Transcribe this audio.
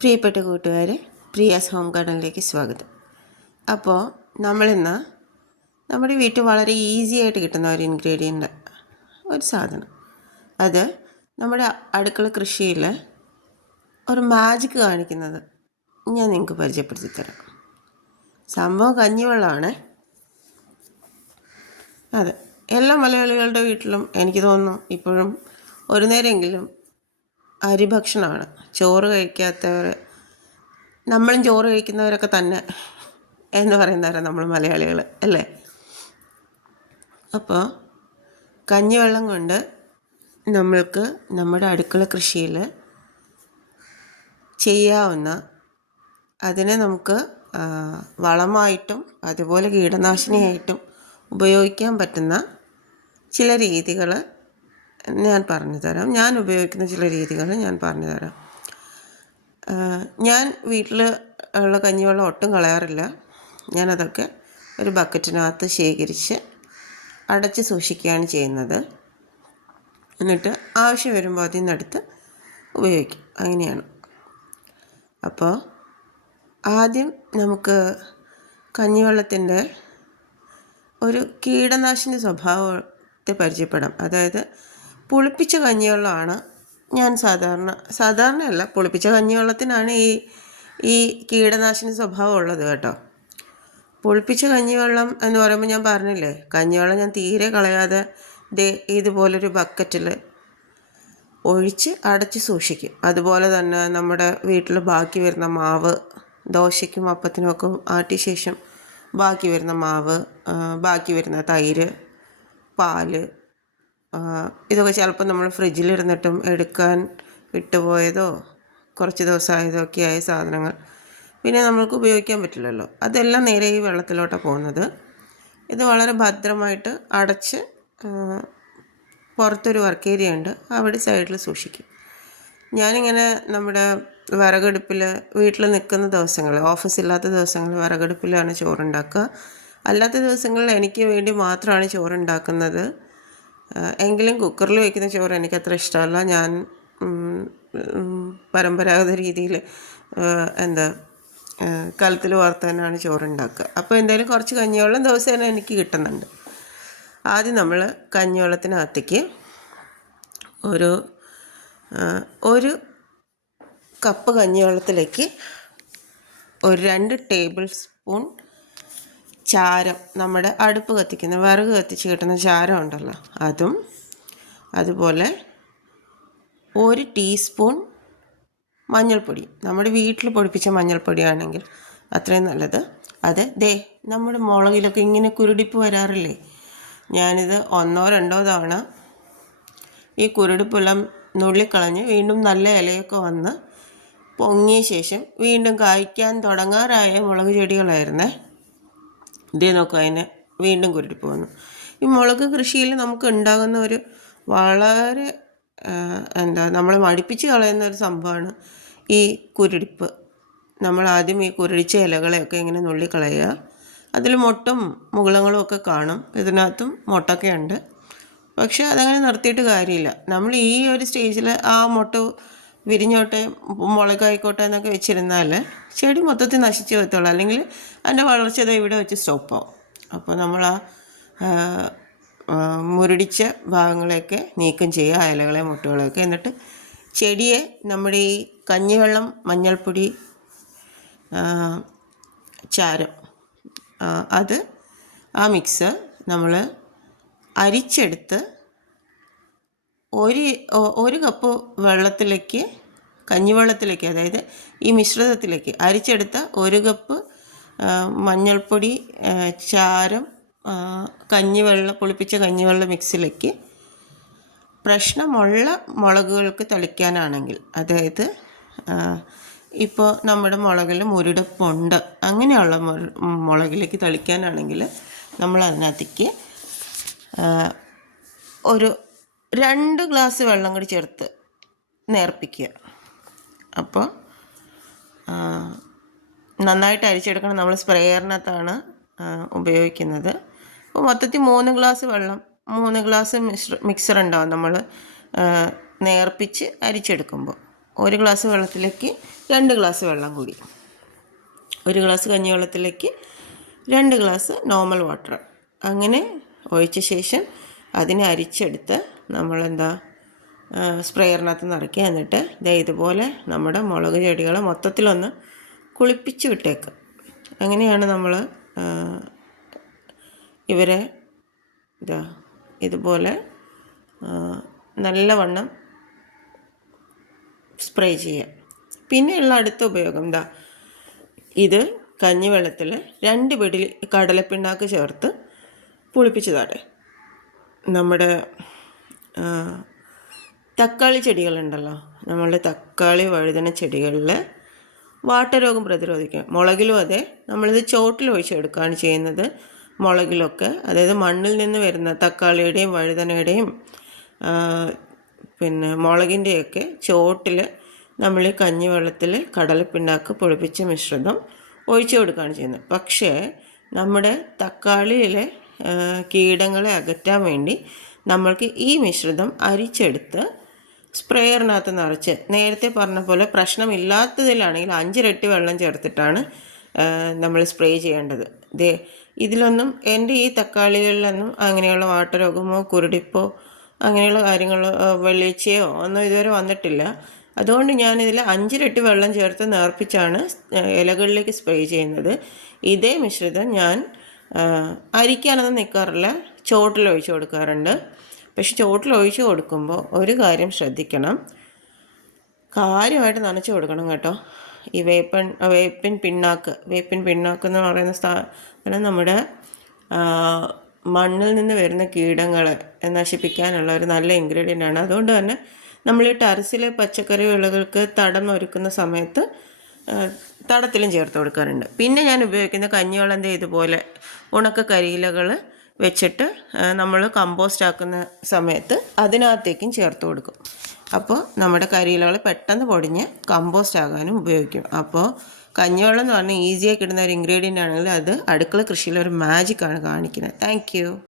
പ്രിയപ്പെട്ട കൂട്ടുകാരെ പ്രിയാസ് ഹോം ഗാർഡനിലേക്ക് സ്വാഗതം. അപ്പോൾ നമ്മളിന്ന് നമ്മുടെ വീട്ടിൽ വളരെ ഈസി ആയിട്ട് കിട്ടുന്ന ഒരു ഇൻഗ്രീഡിയന്റ് ഒരു സാധനം. അത് നമ്മുടെ അടുക്കള കൃഷിയിൽ ഒരു മാജിക്ക് കാണിക്കുന്നത് ഞാൻ നിങ്ങൾക്ക് പരിചയപ്പെടുത്തി തരാം. സംഭവം കഞ്ഞിവെള്ളമാണ്. അതെ എല്ലാ മലയാളികളുടെ വീട്ടിലും എനിക്ക് തോന്നുന്നു ഇപ്പോഴും ഒരു നേരമെങ്കിലും അരി ഭക്ഷണമാണ് ചോറ് കഴിക്കാത്തവർ നമ്മളും ചോറ് കഴിക്കുന്നവരൊക്കെ തന്നെ എന്ന് പറയുന്നവരാണ് നമ്മൾ മലയാളികൾ അല്ലേ? അപ്പോൾ കഞ്ഞിവെള്ളം കൊണ്ട് നമ്മൾക്ക് നമ്മുടെ അടുക്കള കൃഷിയിൽ ചെയ്യാവുന്ന അതിനെ നമുക്ക് വളമായിട്ടും അതുപോലെ കീടനാശിനിയായിട്ടും ഉപയോഗിക്കാൻ പറ്റുന്ന ചില രീതികൾ ഞാൻ പറഞ്ഞു തരാം. ഞാൻ ഉപയോഗിക്കുന്ന ചില രീതികൾ ഞാൻ പറഞ്ഞു തരാം. ഞാൻ വീട്ടിൽ ഉള്ള കഞ്ഞിവെള്ളം ഒട്ടും കളയാറില്ല. ഞാനതൊക്കെ ഒരു ബക്കറ്റിനകത്ത് ശേഖരിച്ച് അടച്ച് സൂക്ഷിക്കുകയാണ് ചെയ്യുന്നത്. എന്നിട്ട് ആവശ്യം വരുമ്പോൾ അതിൽ നിന്നെടുത്ത് ഉപയോഗിക്കും. അങ്ങനെയാണ്. അപ്പോൾ ആദ്യം നമുക്ക് കഞ്ഞിവെള്ളത്തിന്റെ ഒരു കീടനാശിനി സ്വഭാവത്തെ പരിചയപ്പെടാം. അതായത് പുളിപ്പിച്ച കഞ്ഞിവെള്ളമാണ് ഞാൻ സാധാരണ സാധാരണയല്ല പുളിപ്പിച്ച കഞ്ഞിവെള്ളത്തിനാണ് ഈ ഈ കീടനാശിനി സ്വഭാവം ഉള്ളത് കേട്ടോ. പുളിപ്പിച്ച കഞ്ഞിവെള്ളം എന്ന് പറയുമ്പോൾ ഞാൻ പറഞ്ഞില്ലേ കഞ്ഞിവെള്ളം ഞാൻ തീരെ കളയാതെ ദേ ഇതുപോലൊരു ബക്കറ്റിൽ ഒഴിച്ച് അടച്ച് സൂക്ഷിക്കും. അതുപോലെ തന്നെ നമ്മുടെ വീട്ടിൽ ബാക്കി വരുന്ന മാവ് ദോശയ്ക്കും അപ്പത്തിനും ഒക്കെ ആട്ടിയ ശേഷം ബാക്കി വരുന്ന മാവ് ബാക്കി വരുന്ന തൈര് പാൽ ഇതൊക്കെ ചിലപ്പോൾ നമ്മൾ ഫ്രിഡ്ജിലിരുന്നിട്ടും എടുക്കാൻ വിട്ടുപോയതോ കുറച്ച് ദിവസമായതോ ഒക്കെ ആയ സാധനങ്ങൾ പിന്നെ നമ്മൾക്ക് ഉപയോഗിക്കാൻ പറ്റില്ലല്ലോ. അതെല്ലാം നേരെ ഈ വെള്ളത്തിലോട്ടാണ് പോകുന്നത്. ഇത് വളരെ ഭദ്രമായിട്ട് അടച്ച് പുറത്തൊരു വർക്ക് ഏരിയ ഉണ്ട്. അവിടെ സൈഡിൽ സൂക്ഷിക്കും. ഞാനിങ്ങനെ നമ്മുടെ വിറകടുപ്പിൽ വീട്ടിൽ നിൽക്കുന്ന ദിവസങ്ങൾ ഓഫീസില്ലാത്ത ദിവസങ്ങൾ വിറകടുപ്പിലാണ് ചോറുണ്ടാക്കുക. അല്ലാത്ത ദിവസങ്ങളിൽ എനിക്ക് വേണ്ടി മാത്രമാണ് ചോറുണ്ടാക്കുന്നത്. എങ്കിലും കുക്കറിൽ വയ്ക്കുന്ന ചോറ് എനിക്കത്ര ഇഷ്ടമല്ല. ഞാൻ പരമ്പരാഗത രീതിയിൽ എന്താ കലത്തിൽ വാർത്ത് തന്നെയാണ് ചോറുണ്ടാക്കുക. അപ്പോൾ എന്തായാലും കുറച്ച് കഞ്ഞിവെള്ളം ദിവസേന എനിക്ക് കിട്ടുന്നുണ്ട്. ആദ്യം നമ്മൾ കഞ്ഞിവെള്ളത്തിനകത്തേക്ക് ഒരു ഒരു കപ്പ് കഞ്ഞിവെള്ളത്തിലേക്ക് ഒരു രണ്ട് ടേബിൾ സ്പൂൺ ചാരം നമ്മുടെ അടുപ്പ് കത്തിക്കുന്ന വിറക് കത്തിച്ച് കിട്ടുന്ന ചാരം ഉണ്ടല്ലോ. അതും അതുപോലെ ഒരു ടീസ്പൂൺ മഞ്ഞൾപ്പൊടി. നമ്മുടെ വീട്ടിൽ പൊടിപ്പിച്ച മഞ്ഞൾപ്പൊടിയാണെങ്കിൽ അത്രയും നല്ലത്. അത് ദേ നമ്മുടെ മുളകിലൊക്കെ ഇങ്ങനെ കുരുടിപ്പ് വരാറില്ലേ? ഞാനിത് ഒന്നോ രണ്ടോ തവണ ഈ കുരുടിപ്പെല്ലാം നുള്ളിക്കളഞ്ഞ് വീണ്ടും നല്ല ഇലയൊക്കെ വന്ന് പൊങ്ങിയ ശേഷം വീണ്ടും കായ്ക്കാൻ തുടങ്ങാറായ മുളക് ചെടികളായിരുന്നേ. ഇതേ നോക്കുക അതിനെ വീണ്ടും കുരുടിപ്പ് വന്നു. ഈ മുളക് കൃഷിയിൽ നമുക്ക് ഉണ്ടാകുന്ന ഒരു വളരെ എന്താ നമ്മളെ മടിപ്പിച്ച് കളയുന്ന ഒരു സംഭവമാണ് ഈ കുരുടിപ്പ്. നമ്മൾ ആദ്യം ഈ കുരുടിച്ച ഇലകളെയൊക്കെ ഇങ്ങനെ നുള്ളിക്കളയുക. അതിൽ മൊട്ടും മുകളങ്ങളും ഒക്കെ കാണും. ഇതിനകത്തും മൊട്ടൊക്കെ ഉണ്ട്. പക്ഷെ അതങ്ങനെ നിർത്തിയിട്ട് കാര്യമില്ല. നമ്മൾ ഈ ഒരു സ്റ്റേജിൽ ആ മുട്ട വിരിഞ്ഞോട്ടെ മുളകായിക്കോട്ടെ എന്നൊക്കെ വെച്ചിരുന്നാൽ ചെടി മൊത്തത്തിൽ നശിച്ചു പോകത്തുള്ളൂ. അല്ലെങ്കിൽ അതിന്റെ വളർച്ച ഇവിടെ വെച്ച് സ്റ്റോപ്പാവും അപ്പോൾ നമ്മൾ ആ മുരടിച്ച ഭാഗങ്ങളെയൊക്കെ നീക്കം ചെയ്യുക അയലകളെ മുട്ടുകളെയൊക്കെ. എന്നിട്ട് ചെടിയെ നമ്മുടെ ഈ കഞ്ഞിവെള്ളം മഞ്ഞൾപ്പൊടി ചാരം അത് ആ മിക്സ് നമ്മൾ അരിച്ചെടുത്ത് ഒരു ഒരു കപ്പ് വെള്ളത്തിലേക്ക് കഞ്ഞിവെള്ളത്തിലേക്ക് അതായത് ഈ മിശ്രിതത്തിലേക്ക് അരിച്ചെടുത്ത ഒരു കപ്പ് മഞ്ഞൾപ്പൊടി ചാരം കഞ്ഞിവെള്ളം പുളിപ്പിച്ച കഞ്ഞിവെള്ളം മിക്സിലേക്ക് പ്രശ്നമുള്ള മുളകുകൾക്ക് തളിക്കാനാണെങ്കിൽ അതായത് ഇപ്പോൾ നമ്മുടെ മുളകിൽ മുരിടപ്പുണ്ട് അങ്ങനെയുള്ള മുളകിലേക്ക് തളിക്കാനാണെങ്കിൽ നമ്മൾ അതിനകത്തേക്ക് ഒരു രണ്ട് ഗ്ലാസ് വെള്ളം കൂടി ചേർത്ത് നേർപ്പിക്കുക. അപ്പോൾ നന്നായിട്ട് അരിച്ചെടുക്കണം. നമ്മൾ സ്പ്രേയറിനകത്താണ് ഉപയോഗിക്കുന്നത്. അപ്പോൾ മൊത്തത്തിൽ മൂന്ന് ഗ്ലാസ് വെള്ളം മൂന്ന് ഗ്ലാസ് മിക്സർ മിക്സർ ഉണ്ടാവും നമ്മൾ നേർപ്പിച്ച് അരിച്ചെടുക്കുമ്പോൾ. ഒരു ഗ്ലാസ് വെള്ളത്തിലേക്ക് രണ്ട് ഗ്ലാസ് വെള്ളം കൂടി. ഒരു ഗ്ലാസ് കഞ്ഞിവെള്ളത്തിലേക്ക് രണ്ട് ഗ്ലാസ് നോർമൽ വാട്ടർ. അങ്ങനെ ഒഴിച്ച ശേഷം അതിനെ അരിച്ചെടുത്ത് നമ്മളെന്താ സ്പ്രെയറിനകത്ത് നിറയ്ക്കുക എന്നിട്ട് ദേ ഇതുപോലെ നമ്മുടെ മുളക് ചെടികളെ മൊത്തത്തിലൊന്ന് കുളിപ്പിച്ച് വിട്ടേക്കുക അങ്ങനെയാണ് നമ്മൾ ഇവരെ ഇതാ ഇതുപോലെ നല്ലവണ്ണം സ്പ്രേ ചെയ്യുക. പിന്നെയുള്ള അടുത്ത ഉപയോഗം എന്താ ഇത് കഞ്ഞിവെള്ളത്തിൽ രണ്ട് പിടി കടലപ്പിണ്ണാക്ക് ചേർത്ത് പുളിപ്പിച്ചതാട്ടെ നമ്മുടെ തക്കാളി ചെടികളുണ്ടല്ലോ. നമ്മളുടെ തക്കാളി വഴുതന ചെടികളിൽ വാട്ടരോഗം പ്രതിരോധിക്കുക മുളകിലും അതെ. നമ്മളിത് ചോട്ടിൽ ഒഴിച്ചെടുക്കുകയാണ് ചെയ്യുന്നത്. മുളകിലൊക്കെ. അതായത് മണ്ണിൽ നിന്ന് വരുന്ന തക്കാളിയുടെയും വഴുതനയുടെയും പിന്നെ മുളകിന്റെയൊക്കെ ചോട്ടിൽ നമ്മൾ ഈ കഞ്ഞിവെള്ളത്തിൽ കടലപ്പിണ്ണാക്ക് പൊളിപ്പിച്ച മിശ്രിതം ഒഴിച്ചു കൊടുക്കുകയാണ് ചെയ്യുന്നത്. പക്ഷേ നമ്മുടെ തക്കാളിയിലെ കീടങ്ങളെ അകറ്റാൻ വേണ്ടി നമ്മൾക്ക് ഈ മിശ്രിതം അരിച്ചെടുത്ത് സ്പ്രേയറിനകത്ത് നിറച്ച് നേരത്തെ പറഞ്ഞ പോലെ പ്രശ്നമില്ലാത്തതിലാണെങ്കിൽ അഞ്ചിരട്ടി വെള്ളം ചേർത്തിട്ടാണ് നമ്മൾ സ്പ്രേ ചെയ്യേണ്ടത്. ദേ ഇതിലൊന്നും എന്റെ ഈ തക്കാളികളിലൊന്നും അങ്ങനെയുള്ള വാട്ടരോഗമോ കുരുടിപ്പോ അങ്ങനെയുള്ള കാര്യങ്ങളോ ആ, വെള്ളീച്ചയോ ഒന്നും ഇതുവരെ വന്നിട്ടില്ല. അതുകൊണ്ട് ഞാനിതിൽ അഞ്ചിരട്ടി വെള്ളം ചേർത്ത് നേർപ്പിച്ചാണ് ഇലകളിലേക്ക് സ്പ്രേ ചെയ്യുന്നത്. ഇതേ മിശ്രിതം ഞാൻ അരിക്കാനൊന്നും നിൽക്കാറില്ല ചോട്ടിൽ ഒഴിച്ച് കൊടുക്കാറുണ്ട്. പക്ഷെ ചോട്ടിൽ ഒഴിച്ചു കൊടുക്കുമ്പോൾ ഒരു കാര്യം ശ്രദ്ധിക്കണം. കാര്യമായിട്ട് നനച്ചു കൊടുക്കണം കേട്ടോ. ഈ വേപ്പൻ വേപ്പിൻ പിണ്ണാക്ക് വേപ്പിൻ പിണ്ണാക്ക് എന്ന് പറയുന്ന സാധനം നമ്മുടെ മണ്ണിൽ നിന്ന് വരുന്ന കീടങ്ങളെ നശിപ്പിക്കാനുള്ള ഒരു നല്ല ഇൻഗ്രീഡിയന്റ് ആണ്. അതുകൊണ്ട് തന്നെ നമ്മൾ ഈ ടെറസിലെ പച്ചക്കറി വിളകൾക്ക് തടം ഒരുക്കുന്ന സമയത്ത് തടത്തിലും ചേർത്ത് കൊടുക്കാറുണ്ട്. പിന്നെ ഞാൻ ഉപയോഗിക്കുന്ന കഞ്ഞിവെള്ളം ഇതുപോലെ ഉണക്ക കരിയിലകൾ വെച്ചിട്ട് നമ്മൾ കമ്പോസ്റ്റ് ആക്കുന്ന സമയത്ത് അതിനകത്തേക്കും ചേർത്ത് കൊടുക്കും. അപ്പോൾ നമ്മുടെ കരിയിലകൾ പെട്ടെന്ന് പൊടിഞ്ഞ് കമ്പോസ്റ്റ് ആകാനും ഉപയോഗിക്കും. അപ്പോൾ കഞ്ഞിവെള്ളം എന്ന് പറഞ്ഞാൽ ഈസിയായി കിട്ടുന്ന ഒരു ഇൻഗ്രീഡിയന്റ് ആണെങ്കിൽ അത് അടുക്കള കൃഷിയിലെ ഒരു മാജിക്കാണ് കാണിക്കുന്നത്. താങ്ക്